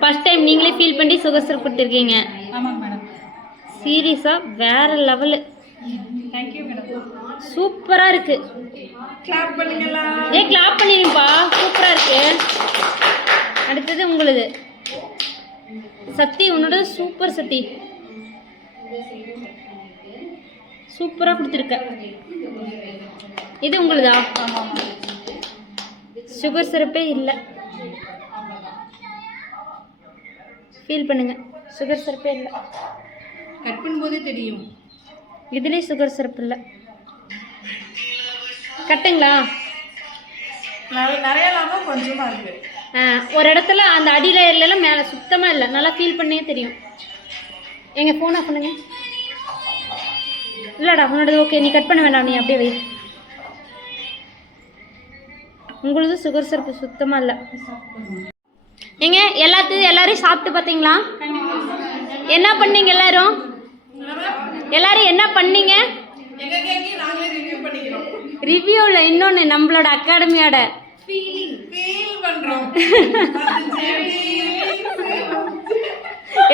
First time நீங்களே feel பண்ணி sugar syrup கொடுத்துருக்கீங்க. ஆமாங்க மேடம். சீரியஸாக வேற லெவலு. Thank you madam. சூப்பராக இருக்கு. கிளாப் பண்ணுங்களா? கிளாப் பண்ணிருப்பா. சூப்பராக இருக்கு. அடுத்தது உங்களுது சத்தி. உன்னோட சூப்பர் சத்தி. சூப்பராக கொடுத்துருக்க. இது உங்களுதா? சுகர் சிரப்பே இல்லை. ஃபீல் பண்ணுங்க. சுகர் சிரப்பே இல்லை. கட் பண்ணும்போதே தெரியும். இதுலேயே சுகர் சிரப் இல்லை. கட்டுங்களா? நிறைய இல்லாமல் கொஞ்சமாக இருக்கு. ஒரு இடத்துல அந்த அடியில் இல்லைலாம் மேலே சுத்தமாக இல்லை. நல்லா ஃபீல் பண்ணே தெரியும். எங்கள் ஃபோன் ஆஃப் பண்ணுங்க. இல்லைடா உன்னோடது ஓகே. நீ கட் பண்ண வேண்டாம். நீ அப்படியே வை. உங்களது சுகர் சிரப்பு சுத்தமாக இல்லை. ஏங்க எல்லாரையும் சாப்பிட்டு பார்த்தீங்களா? என்ன பண்ணீங்க எல்லாரும்? என்ன பண்ணீங்க? ரிவ்யூவில் இன்னொன்று நம்மளோட அகாடமியோட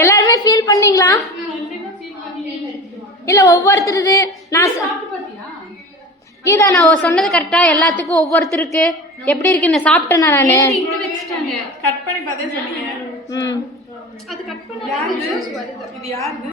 எல்லாருமே ஃபீல் பண்ணீங்களா? இல்லை ஒவ்வொருத்தருது கீதா நான் சொன்னது கரெக்டா? எல்லாத்துக்கும் ஒவ்வொருத்தருக்கு எப்படி இருக்குன்னு சாப்பிட்டேனா நான்? கட் பண்ணி பார்த்தே சொன்னீங்க. ம். அது கட் பண்ணி